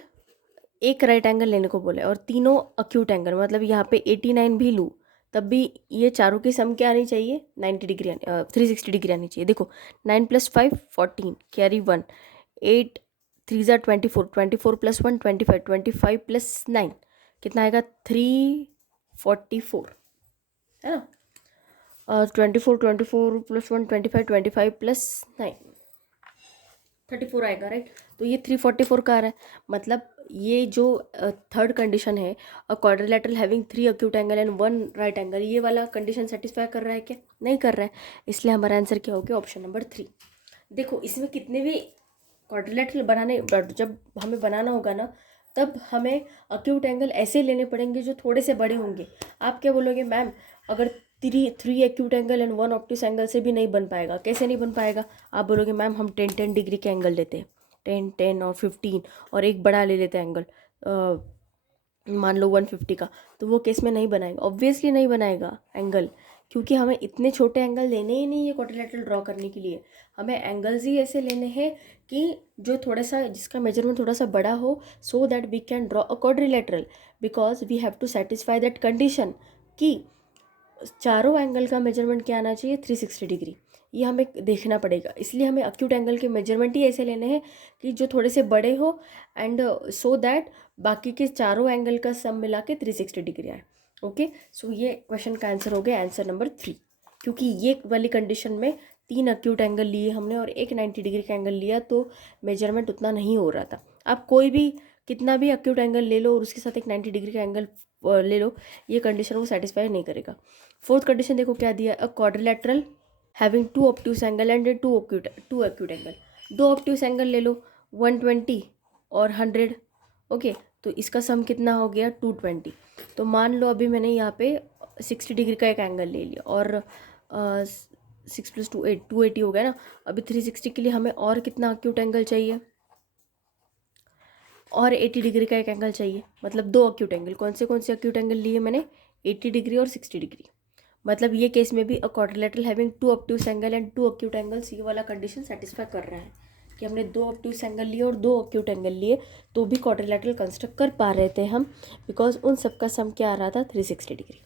एक राइट एंगल लेने को बोला है और तीनों अक्यूट एंगल, मतलब यहाँ पे 89 भी लूँ तब भी ये चारों की सम क्या आनी चाहिए, 90 डिग्री 360 डिग्री आनी चाहिए। देखो 9 + 5 14, कैरी 1, 8 3 ज़ा 24, 24 + 1 25, 25 + 9 कितना आएगा, 344, है ना। 24 24 + 1 25, 25 + 9 34 आएगा, राइट। तो ये 344 का आ रहा है, मतलब ये जो थर्ड कंडीशन है, अ quadrilateral having 3 acute angle and 1 right angle, ये वाला कंडीशन सेटिस्फाई कर रहा है क्या, नहीं कर रहा है, इसलिए हमारा आंसर क्या हो गया, ऑप्शन नंबर 3। देखो इसमें कितने भी क्वाड्रिलेटरल बनाने, जब हमें बनाना होगा ना, तब हमें एक्यूट एंगल ऐसे लेने पड़ेंगे जो थोड़े से बड़े होंगे। आप क्या बोलोगे मैम, अगर 3 acute angle and 1 obtuse angle से भी नहीं बन पाएगा, कैसे नहीं बन पाएगा, आप बोलोगे मैम हम 10 डिग्री के एंगल लेते हैं, 10 और 15, और एक बड़ा ले लेते हैं एंगल, मान लो 150 का, तो वो केस में नहीं बनाएगा, ऑब्वियसली नहीं बनाएगा एंगल, क्योंकि हमें इतने छोटे एंगल लेने ही नहीं है क्वाड्रिलेटरल ड्रॉ करने के लिए। हमें एंगल्स ही ऐसे लेने हैं कि जो थोड़ा सा, जिसका मेजरमेंट थोड़ा सा बड़ा हो, so that we can draw a quadrilateral, because we have to satisfy that condition कि चारों एंगल का मेजरमेंट क्या आना चाहिए, 360 डिग्री, ये हमें देखना पड़ेगा। इसलिए हमें एक्यूट एंगल के मेजरमेंट ही ऐसे लेने हैं कि जो थोड़े से बड़े हो, एंड सो दैट बाकी के चारों एंगल का सम मिला के 360 डिग्री आए। ओके, सो ये क्वेश्चन का आंसर हो गया आंसर नंबर 3, क्योंकि ये वाली कंडीशन में 3 एक्यूट एंगल लिए हमने और एक 90 डिग्री का एंगल लिया, तो मेजरमेंट उतना नहीं हो रहा था। आप कोई भी कितना भी एक्यूट एंगल ले लो और उसके साथ एक 90 डिग्री का एंगल ले लो, ये कंडीशन को सेटिस्फाई नहीं करेगा। फोर्थ कंडीशन देखो क्या दिया, अ quadrilateral having 2 obtuse angle and 2 acute angle, 2 obtuse angle ले लो, 120 और 100। ओके, तो इसका सम कितना हो गया, 220। तो मान लो अभी मैंने यहाँ पे 60 डिग्री का एक एंगल ले लिया, और 6 + 2 8, 280 हो गया ना। अभी 360 के लिए हमें और कितना एक्यूट एंगल चाहिए, और 80 डिग्री का एक एंगल चाहिए, मतलब 2 एक्यूट एंगल। कौन से एक्यूट एंगल लिए मैंने, 80 डिग्री और 60 डिग्री। मतलब ये केस में भी अ quadrilateral having 2 obtuse angle and 2 acute angles, ये वाला कंडीशन सेटिस्फाई कर रहा है कि हमने 2 ऑब्ट्यूस एंगल लिए और 2 एक्यूट एंगल लिए, तो भी क्वाड्रिलेटरल कंस्ट्रक्ट कर पा रहे थे हम, बिकॉज उन सबका सम क्या आ रहा था, 360 डिग्री।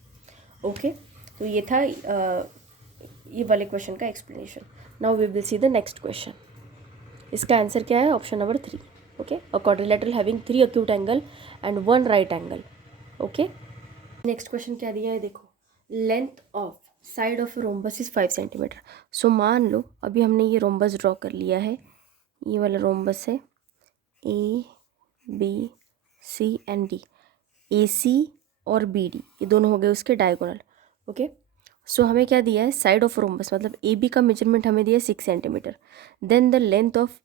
ओके, तो ये था ये वाले क्वेश्चन का explanation. Now we will see the next question. इसका आंसर क्या है, option number 3। Okay, a quadrilateral having 3 acute angle and 1 right angle. Okay, next question क्या दिया है, देखो length of side of rhombus is 5 centimetre. So मान लो अभी हमने ये रोम्बस ड्रॉ कर लिया है, ये वाला रोम्बस है, A B C and D, A C और बी डी ये दोनों हो गए उसके डायगोनल। ओके, सो हमें क्या दिया है, साइड ऑफ रोम्बस, मतलब ए बी का मेजरमेंट हमें दिया है 6 centimetre. Then the length of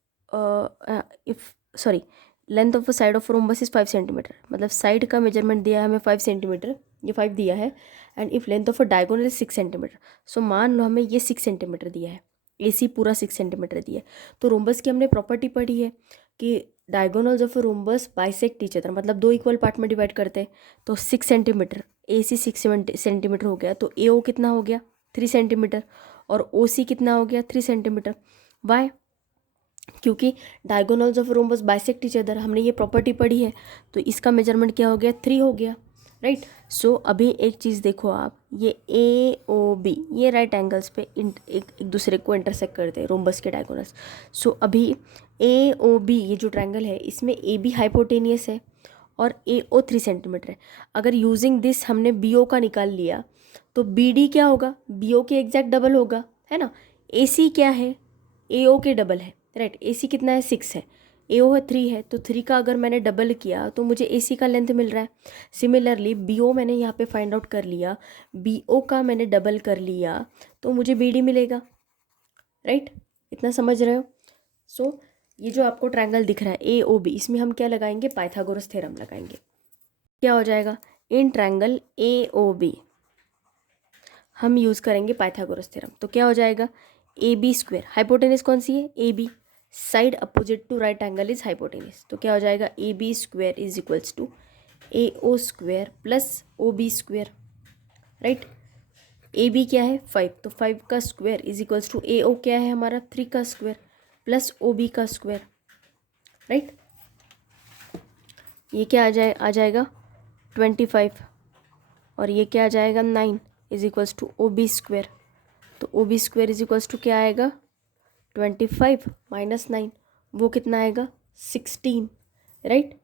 if sorry length of side of rhombus is 5 centimetre, मतलब साइड का मेजरमेंट दिया है हमें 5 सेंटीमीटर, ये 5 दिया है। And if length of a diagonal is 6 centimetre, so मान लो हमें ये 6 सेंटीमीटर दिया है, ए सी पूरा 6 सेंटीमीटर दिया है। तो रोम्बस की हमने प्रॉपर्टी पढ़ी है कि diagonals of rhombus bisect each other, मतलब 2 इक्वल पार्ट में डिवाइड करते हैं। तो 6 सेंटीमीटर, ए सी 6 सेंटीमीटर हो गया, तो ए ओ कितना हो गया, 3 सेंटीमीटर, और ओ सी कितना हो गया, 3 सेंटीमीटर। वाई, क्योंकि diagonals of rhombus bisect each other, हमने ये प्रॉपर्टी पढ़ी है, तो इसका मेजरमेंट क्या हो गया, 3 हो गया, राइट। सो अभी एक चीज़ देखो आप, ये ए ओ बी ये राइट एंगल्स पे एक दूसरे को इंटरसेक्ट करते हैं, रोम्बस के डायगोनल्स। सो अभी ए ओ बी ये जो ट्रायंगल है, इसमें ए बी हाइपोटेनियस है और ए ओ 3 सेंटीमीटर है। अगर यूजिंग दिस हमने बी ओ का निकाल लिया, तो बी डी क्या होगा, बी ओ के एग्जैक्ट डबल होगा, है ना। ए सी क्या है, ए ओ के डबल है, राइट। ए सी कितना है, 6 है, ए ओ है 3 है, तो 3 का अगर मैंने डबल किया तो मुझे ए सी का लेंथ मिल रहा है। सिमिलरली बी ओ मैंने यहाँ पे फाइंड आउट कर लिया, बी ओ का मैंने डबल कर लिया, तो मुझे बी डी मिलेगा, राइट। इतना समझ रहे हो। सो ये जो आपको ट्रायंगल दिख रहा है ए ओ बी, इसमें हम क्या लगाएंगे, पाइथागोरस थ्योरम लगाएंगे। क्या हो जाएगा, in triangle A O B हम यूज़ करेंगे पाइथागोरस थ्योरम। तो क्या हो जाएगा, ए बी स्क्वेयर, हाइपोटेनिस कौन सी है, A B, side opposite to right angle is hypotenuse, तो क्या हो जाएगा A B square is equals to A O square plus O B square, right. A B क्या है 5, तो 5 का square is equals to A O क्या है हमारा 3 का स्क्वायर प्लस ओ बी का स्क्वायर, राइट। ये क्या आ जाएगा 25 और ये क्या आ जाएगा 9 is equals to O B square, तो O B square is equals to क्या आएगा 25 माइनस 9, वो कितना आएगा 16, राइट,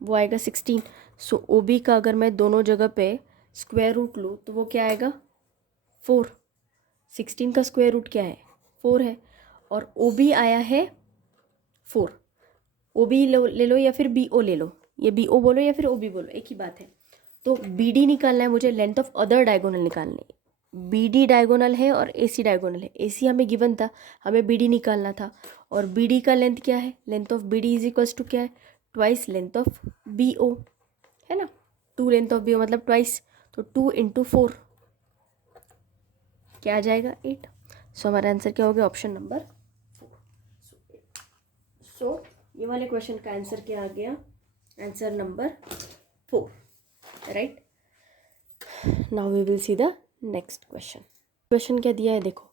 वो आएगा 16। सो ओ बी का अगर मैं दोनों जगह पे स्क्वायर रूट लूँ तो वो क्या आएगा 4, 16 का स्क्वायर रूट क्या है 4 है, और ओ बी आया है 4, ओ बी ले लो या फिर बी ओ ले लो, ये बी ओ बोलो या फिर ओ बी बोलो, एक ही बात है। तो बी डी निकालना है मुझे, लेंथ ऑफ अदर डायगोनल निकालनी है, बी डी डायगोनल है और ए सी डायगोनल है, ए सी हमें गिवन था, हमें बी डी निकालना था, और बी डी का लेंथ क्या है, length of B D is equals to क्या है twice length of B O, है ना, 2 लेंथ ऑफ बी ओ मतलब ट्वाइस, तो 2 इंटू 4 क्या आ जाएगा 8। सो हमारा आंसर क्या हो गया ऑप्शन नंबर 4। सो ये वाले क्वेश्चन का आंसर क्या आ गया, answer number 4, right. Now we will see the next question. Question क्या दिया है देखो,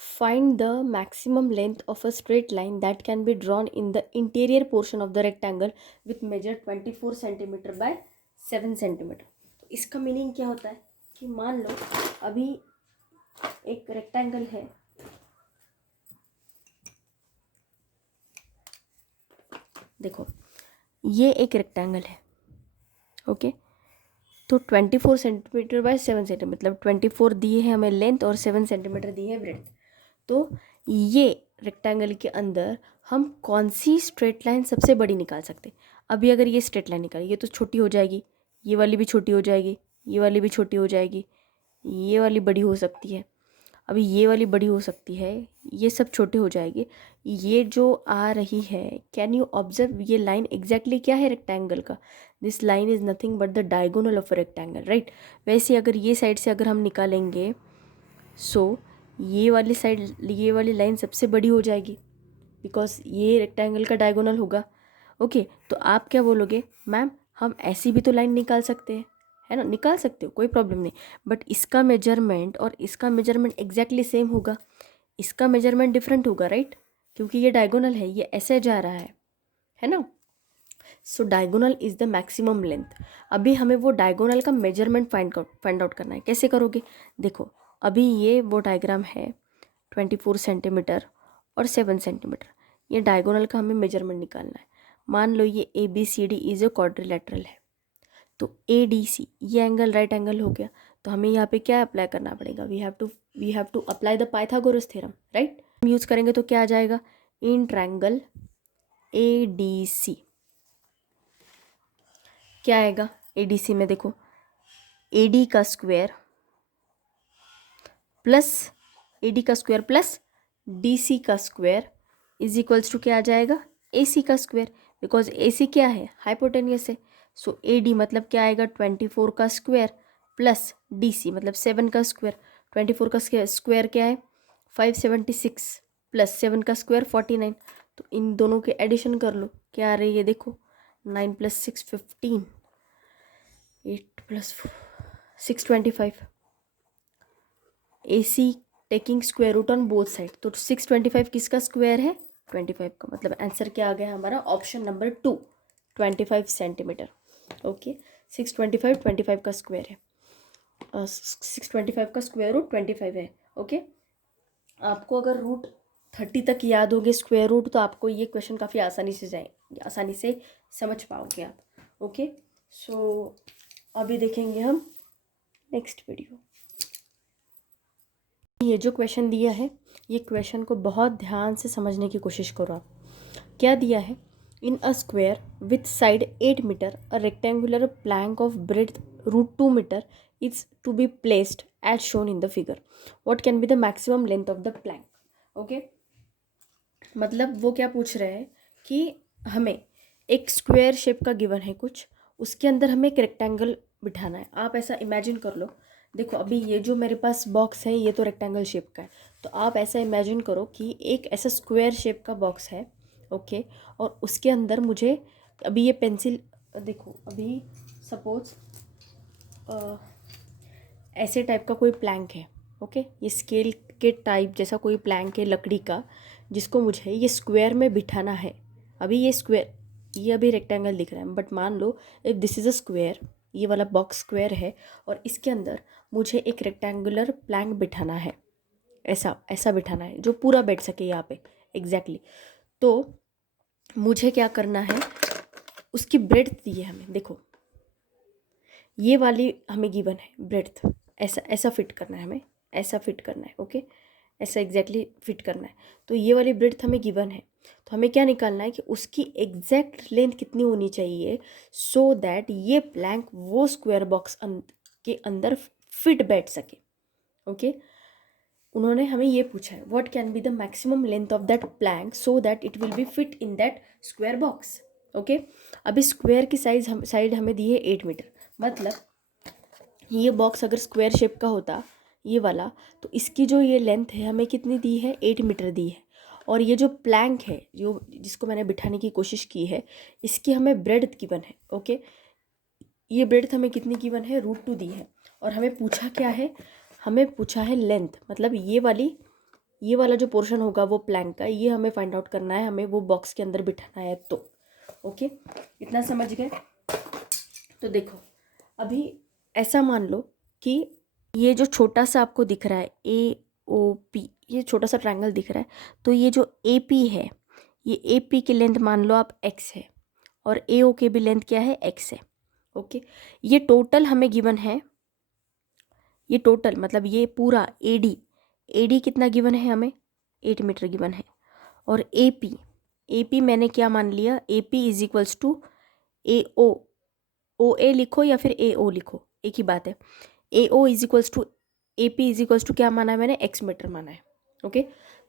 find the maximum length of a straight line that can be drawn in the interior portion of the rectangle with measure 24 centimetre by 7 centimetre. तो इसका meaning क्या होता है कि मान लो अभी एक रेक्टेंगल है, देखो ये एक रेक्टेंगल है, ओके, तो 24 सेंटीमीटर बाय 7 सेंटीमीटर मतलब 24 दिए है हमें लेंथ और 7 सेंटीमीटर दी है ब्रेड्थ। तो ये रेक्टेंगल के अंदर हम कौन सी स्ट्रेट लाइन सबसे बड़ी निकाल सकते हैं। अभी अगर ये स्ट्रेट लाइन निकाली, ये तो छोटी हो जाएगी, ये वाली भी छोटी हो जाएगी, ये वाली भी छोटी हो जाएगी, ये वाली बड़ी हो सकती है, अभी ये वाली बड़ी हो सकती है, ये सब छोटे हो जाएंगे, ये जो आ रही है, कैन यू ऑब्जर्व ये लाइन एग्जैक्टली क्या है रेक्टेंगल का, this line is nothing but the diagonal of a rectangle, right. वैसे अगर ये साइड से अगर हम निकालेंगे, सो ये वाली साइड, ये वाली लाइन सबसे बड़ी हो जाएगी बिकॉज ये रेक्टेंगल का डायगोनल होगा, ओके। तो आप क्या बोलोगे मैम हम ऐसी भी तो लाइन निकाल सकते हैं, है ना, निकाल सकते हो कोई प्रॉब्लम नहीं, बट इसका मेजरमेंट और इसका मेजरमेंट एग्जैक्टली सेम होगा, इसका मेजरमेंट डिफरेंट होगा, राइट, क्योंकि ये डायगोनल है, ये ऐसे जा रहा है ना। So diagonal is the maximum length. अभी हमें वो डायगोनल का मेजरमेंट फाइंड आउट करना है। कैसे करोगे, देखो अभी ये वो डायग्राम है 24 सेंटीमीटर और 7 सेंटीमीटर, ये डायगोनल का हमें मेजरमेंट निकालना है। मान लो ये A B C D is a quadrilateral है, तो ए डी सी ये एंगल राइट एंगल हो गया, तो हमें यहाँ पे क्या अप्लाई करना पड़ेगा, we have to apply the Pythagoras theorem, right. हम यूज़ करेंगे तो क्या आ जाएगा, in triangle A D C क्या आएगा, ए डी सी में देखो ए डी का स्क्वायर प्लस डी सी का स्क्वायर इज इक्वल्स टू क्या आ जाएगा ए सी का स्क्वायर, बिकॉज ए सी क्या है हाइपोटेनियस है। सो ए डी मतलब क्या आएगा 24 का स्क्वायर प्लस डी सी मतलब 7 का स्क्वायर, 24 का स्क्वायर क्या है 576 प्लस 7 का स्क्वायर 49, तो इन दोनों के एडिशन कर लो, क्या आ रही है देखो 9 + 6 15, 8 + 6 25, A C taking square root on both side, तो 625 किसका स्क्वायर है 25 का, मतलब आंसर क्या आ गया हमारा ऑप्शन नंबर 2 25 सेंटीमीटर, ओके। 625 25 का स्क्वायर है, 625 का स्क्वायर रूट 25 है, ओके। आपको अगर रूट 30 तक याद होगे स्क्वायर रूट, तो आपको ये क्वेश्चन काफ़ी आसानी से समझ पाओगे आप, ओके। सो अभी देखेंगे हम नेक्स्ट वीडियो। ये जो क्वेश्चन दिया है, ये क्वेश्चन को बहुत ध्यान से समझने की कोशिश करो आप। क्या दिया है, in a square with side 8 metre a rectangular plank of breadth √2 metre is to be placed as shown in the figure, what can be the maximum length of the plank, okay. मतलब वो क्या पूछ रहे हैं कि हमें एक square shape का गिवन है कुछ, उसके अंदर हमें एक रेक्टेंगल बिठाना है। आप ऐसा इमेजिन कर लो, देखो अभी ये जो मेरे पास बॉक्स है ये तो रेक्टेंगल शेप का है, तो आप ऐसा इमेजिन करो कि एक ऐसा स्क्वायर शेप का बॉक्स है, ओके, और उसके अंदर मुझे अभी ये पेंसिल देखो, अभी सपोज ऐसे टाइप का कोई प्लैंक है, ओके, ये स्केल के टाइप जैसा कोई प्लैंक है लकड़ी का, जिसको मुझे ये स्क्वायर में बिठाना है। अभी ये स्क्वायर, ये अभी रेक्टेंगल दिख रहा है, बट मान लो if this is a square, ये वाला बॉक्स स्क्वायर है और इसके अंदर मुझे एक रेक्टेंगुलर प्लैंक बिठाना है, ऐसा ऐसा बिठाना है जो पूरा बैठ सके यहाँ पे एग्जैक्टली। तो मुझे क्या करना है, उसकी ब्रेड्थ दी है हमें, देखो ये वाली हमें गिवन है ब्रेड्थ, ऐसा ऐसा फिट करना है हमें, ऐसा फिट करना है, ओके, ऐसा एग्जैक्टली फिट करना है। तो ये वाली ब्रेड्थ हमें गिवन है, तो हमें क्या निकालना है कि उसकी एग्जैक्ट लेंथ कितनी होनी चाहिए सो दैट ये प्लैंक वो स्क्वायर बॉक्स के अंदर फिट बैठ सके, ओके। उन्होंने हमें ये पूछा है what can be the maximum length of that plank so that it will be fit in that square box, okay. अभी स्क्वायर की साइड हमें दी है 8 मीटर, मतलब ये बॉक्स अगर स्क्वायर शेप का होता ये वाला, तो इसकी जो ये लेंथ है हमें कितनी दी है, 8 मीटर दी है। और ये जो प्लैंक है जो जिसको मैंने बिठाने की कोशिश की है, इसकी हमें ब्रेड्थ गिवन है, ओके। ये ब्रेड्थ हमें कितनी गिवन है, √2 दी है। और हमें पूछा क्या है, हमें पूछा है लेंथ, मतलब ये वाला जो पोर्शन होगा वो प्लैंक का, ये हमें फाइंड आउट करना है, हमें वो बॉक्स के अंदर बिठाना है। तो ओके, इतना समझ गए। तो देखो अभी ऐसा मान लो कि ये जो छोटा सा आपको दिख रहा है AOP, ये छोटा सा ट्रायंगल दिख रहा है, तो ये जो AP है, ये AP की लेंथ मान लो आप x है और AO की भी लेंथ क्या है, x है, ओके। ये टोटल हमें गिवन है, ये टोटल मतलब ये पूरा AD कितना गिवन है हमें, 8 मीटर गिवन है। और AP मैंने क्या मान लिया, AP is equals to AO, OA लिखो या फिर AO लिखो, एक ही बात है। AO is equals to AP is equals to क्या माना है मैंने, x मीटर माना है, ओके।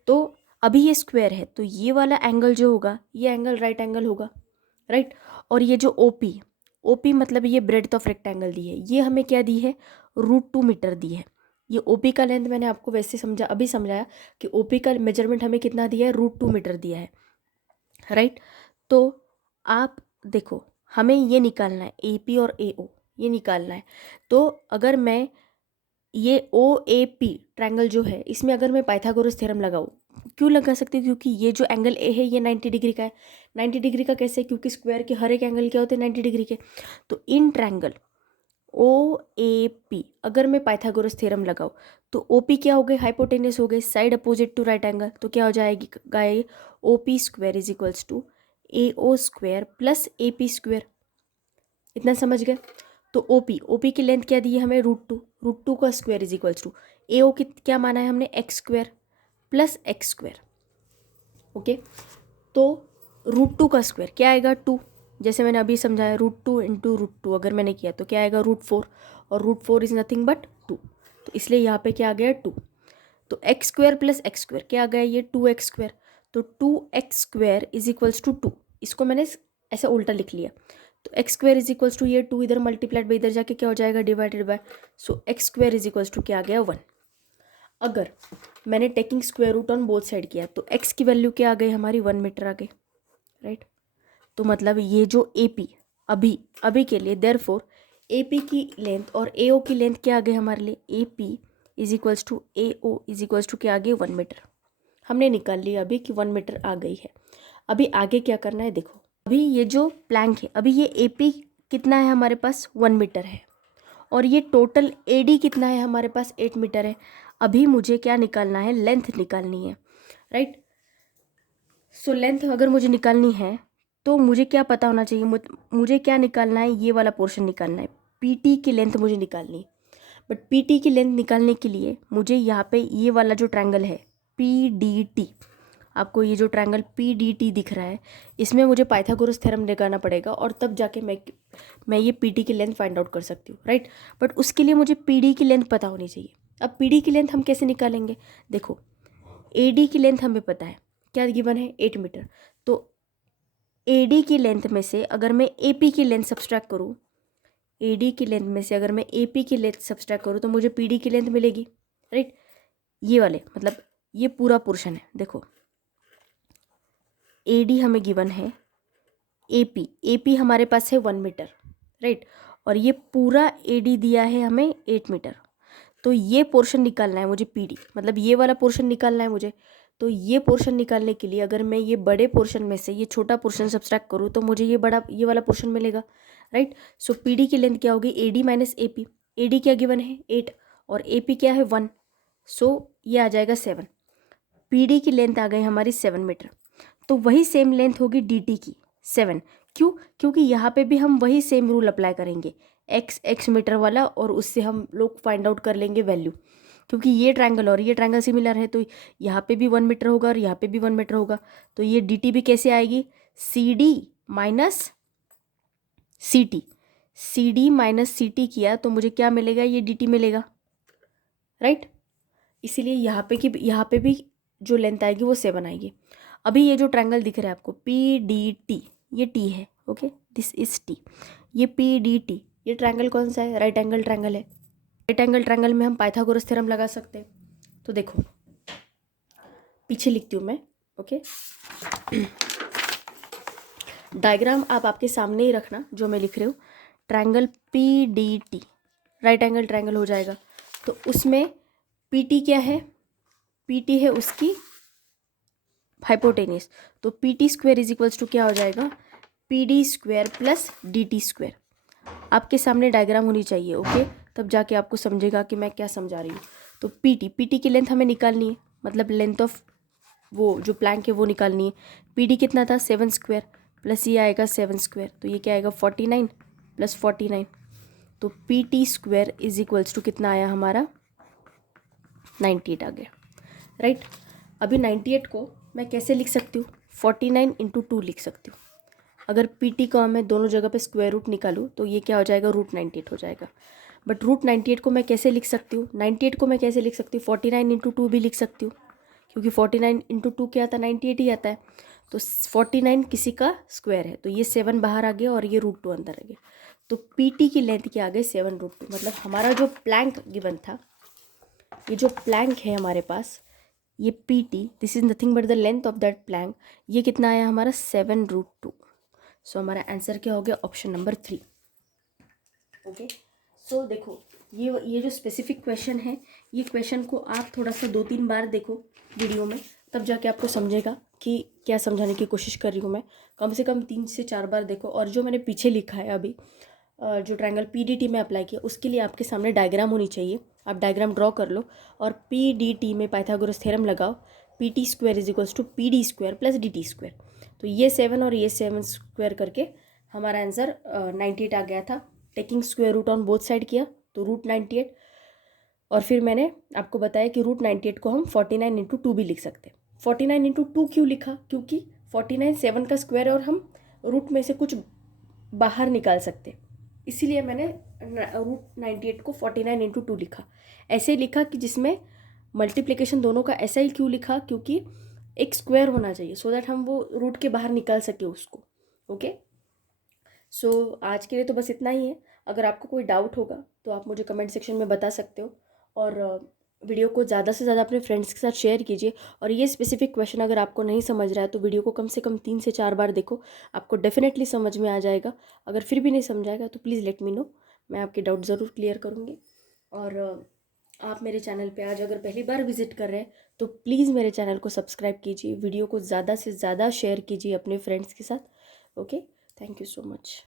तो अभी ये स्क्वायर है तो ये वाला एंगल जो होगा ये एंगल राइट एंगल होगा, राइट। और ये जो OP मतलब ये ब्रेड्थ ऑफ रेक्टेंगल दी है, ये हमें क्या दी है, √2 मीटर दी है। ये OP का लेंथ मैंने आपको वैसे अभी समझाया कि OP का मेजरमेंट हमें कितना दिया है, √2 मीटर दिया है, राइट। तो आप देखो हमें ये निकालना है AP और AO, ये निकालना है। तो अगर मैं ये OAP ट्रायंगल जो है इसमें अगर मैं पाइथागोरस थ्योरम लगाऊँ, क्यों लगा सकती हूँ, क्योंकि ये जो एंगल A है ये 90 डिग्री का है। 90 डिग्री का कैसे, क्योंकि स्क्वायर के हर एक एंगल क्या होते हैं, 90 डिग्री के। तो इन ट्रायंगल OAP अगर मैं पाइथागोरस थ्योरम लगाऊँ तो OP क्या हो गए, हाइपोटेनस हो गए, side opposite to right angle. तो क्या हो जाएगी guy, OP square is equals to AO square plus AP square. इतना समझ गए। तो OP की लेंथ क्या दी है हमें, √2 का square is equals to AO की क्या माना है हमने, x square plus x square, okay. तो √2 का स्क्वायर क्या आएगा, 2, जैसे मैंने अभी समझाया, √2 इंटू √2 अगर मैंने किया तो क्या आएगा, √4, और √4 इज नथिंग बट 2, तो इसलिए यहाँ पे क्या आ गया 2। तो x square plus x square क्या आ गया, ये 2x स्क्वायर। तो 2x square is equals to 2, इसको मैंने ऐसा उल्टा लिख लिया। तो x square is equals to ये 2 इधर मल्टीप्लाइड बाई इधर जाके क्या हो जाएगा, divided by, so x square is equals to क्या आ गया, 1। अगर मैंने taking square root on both side किया तो x की वैल्यू क्या आ गई हमारी, 1 मीटर आ गई, राइट। तो मतलब ये जो AP अभी के लिए देयरफॉर AP की लेंथ और AO की लेंथ क्या आ गई हमारे लिए, AP is equals to AO is equals to क्या आ गई, 1 मीटर। हमने निकाल लिया अभी कि 1 मीटर आ गई है। अभी आगे क्या करना है, देखो अभी ये जो प्लैंक है, अभी ये AP कितना है हमारे पास, 1 मीटर है, और ये टोटल AD कितना है हमारे पास, 8 मीटर है। अभी मुझे क्या निकालना है, लेंथ निकालनी है, राइट। सो लेंथ अगर मुझे निकालनी है तो मुझे क्या पता होना चाहिए, मुझे क्या निकालना है, ये वाला पोर्शन निकालना है, PT की लेंथ मुझे निकालनी है। बट PT की लेंथ निकालने के लिए मुझे यहाँ पे ये वाला जो ट्रायंगल है PDT, आपको ये जो ट्रायंगल PDT दिख रहा है, इसमें मुझे पाइथागोरस थ्योरम लगाना पड़ेगा और तब जाके मैं ये PT की लेंथ फाइंड आउट कर सकती हूँ, राइट। बट उसके लिए मुझे PD की लेंथ पता होनी चाहिए। अब PD की लेंथ हम कैसे निकालेंगे, देखो AD की लेंथ हमें पता है, क्या गिवन है, 8 मीटर। तो AD की लेंथ में से अगर मैं AP की लेंथ सब्सट्रैक्ट करूँ, AD की लेंथ में से अगर मैं AP की लेंथ सब्सट्रैक्ट करूँ तो मुझे PD की लेंथ मिलेगी, राइट। ये वाले मतलब ये पूरा पोर्शन है, देखो AD हमें गिवन है, AP हमारे पास है 1 मीटर, राइट, और ये पूरा AD दिया है हमें 8 मीटर। तो ये पोर्शन निकालना है मुझे PD, मतलब ये वाला पोर्शन निकालना है मुझे। तो ये पोर्शन निकालने के लिए अगर मैं ये बड़े पोर्शन में से ये छोटा पोर्शन सब्सट्रैक्ट करूँ तो मुझे ये वाला पोर्शन मिलेगा, राइट। सो PD की लेंथ क्या होगी, AD माइनस AP। AD क्या गिवन है 8 और AP क्या है 1, सो ये आ जाएगा 7। PD की लेंथ आ गई हमारी 7 मीटर। तो वही सेम लेंथ होगी DT की 7। क्यों, क्योंकि यहाँ पे भी हम वही सेम रूल अप्लाई करेंगे, x मीटर वाला, और उससे हम लोग फाइंड आउट कर लेंगे वैल्यू। क्योंकि ये ट्रायंगल और ये ट्रायंगल सिमिलर है तो यहाँ पे भी 1 मीटर होगा और यहाँ पे भी 1 मीटर होगा। तो ये DT भी कैसे आएगी, CD माइनस CT किया तो मुझे क्या मिलेगा, ये DT मिलेगा, राइट। इसीलिए यहाँ पे भी जो लेंथ आएगी वो 7 आएगी। अभी ये जो ट्रायंगल दिख रहा है आपको PDT, ये T है, ओके, दिस इज T। ये PDT, ये ट्रायंगल कौन सा है, राइट एंगल ट्रायंगल है। राइट एंगल ट्रायंगल में हम पाइथागोरस थ्योरम लगा सकते हैं। तो देखो पीछे लिखती हूँ मैं, ओके। डायग्राम आप आपके सामने ही रखना जो मैं लिख रही हूँ। Triangle PDT right angle triangle हो जाएगा। तो उसमें PT क्या है, PT है उसकी हाइपोटेनियस। तो PT square is equals to क्या हो जाएगा, PD square plus DT square. आपके सामने डायग्राम होनी चाहिए, ओके, तब जाके आपको समझेगा कि मैं क्या समझा रही हूँ। तो PT की लेंथ हमें निकालनी है, मतलब लेंथ ऑफ वो जो प्लैंक है वो निकालनी है। PD कितना था 7 स्क्वायर प्लस ये आएगा 7 स्क्वायर, तो ये क्या आएगा 49 प्लस 49। तो PT square is equals to कितना आया हमारा 98 आ गया, राइट। अभी 98 को मैं कैसे लिख सकती हूँ, 49 इंटू 2 लिख सकती हूँ। अगर PT का मैं दोनों जगह पे स्क्वायर रूट निकालूँ तो ये क्या हो जाएगा √98 हो जाएगा। बट √98 को मैं कैसे लिख सकती हूँ, 98 को मैं कैसे लिख सकती हूँ, 49 इंटू 2 भी लिख सकती हूँ, क्योंकि 49 इंटू 2 क्या आता है 98 ही आता है। तो 49 किसी का स्क्वायर है, तो ये 7 बाहर आ गया और ये √2 अंदर आ गया। तो PT की लेंथ क्या आ गई 7√2। मतलब हमारा जो प्लैंक गिवन था, ये जो प्लैंक है हमारे पास, ये PT this is nothing but the length of that plank, ये कितना आया हमारा 7√2। सो हमारा आंसर क्या हो गया, ऑप्शन नंबर 3, ओके। सो देखो ये जो स्पेसिफिक क्वेश्चन है, ये क्वेश्चन को आप थोड़ा सा 2-3 बार देखो वीडियो में, तब जाके आपको समझेगा कि क्या समझाने की कोशिश कर रही हूँ मैं। कम से कम 3 से 4 बार देखो। और जो मैंने पीछे लिखा है अभी, जो ट्रायंगल PDT में अप्लाई किया, उसके लिए आपके सामने डायग्राम होनी चाहिए। आप डायग्राम ड्रॉ कर लो और PDT में पाइथागोरस थ्योरम लगाओ, PT square is equals to PD square plus DT square. तो ये 7 और ये 7 स्क्वायर करके हमारा आंसर 98 आ गया था। Taking square root on both side किया तो √98, और फिर मैंने आपको बताया कि √98 को हम 49 इंटू 2 भी लिख सकते हैं। 49 इंटू 2 क्यों लिखा, क्योंकि 49 7 का स्क्वायर और हम रूट में से कुछ बाहर निकाल सकते, इसीलिए मैंने √98 को 49 इंटू 2 लिखा। ऐसे लिखा कि जिसमें मल्टीप्लिकेशन दोनों का ऐसा ही क्यों लिखा, क्योंकि एक स्क्वायर होना चाहिए सो दैट हम वो रूट के बाहर निकाल सके उसको, ओके। सो आज के लिए तो बस इतना ही है। अगर आपको कोई डाउट होगा तो आप मुझे कमेंट सेक्शन में बता सकते हो, और वीडियो को ज़्यादा से ज़्यादा अपने फ्रेंड्स के साथ शेयर कीजिए। और ये स्पेसिफिक क्वेश्चन अगर आपको नहीं समझ रहा है तो वीडियो को कम से कम 3 से 4 बार देखो, आपको डेफिनेटली समझ में आ जाएगा। अगर फिर भी नहीं समझाएगा तो प्लीज़ लेट मी नो, मैं आपके डाउट ज़रूर क्लियर करूँगी। और आप मेरे चैनल पे आज अगर पहली बार विजिट कर रहे हैं तो प्लीज़ मेरे चैनल को सब्सक्राइब कीजिए, वीडियो को ज़्यादा से ज़्यादा शेयर कीजिए अपने फ्रेंड्स के साथ, okay. Thank you so much.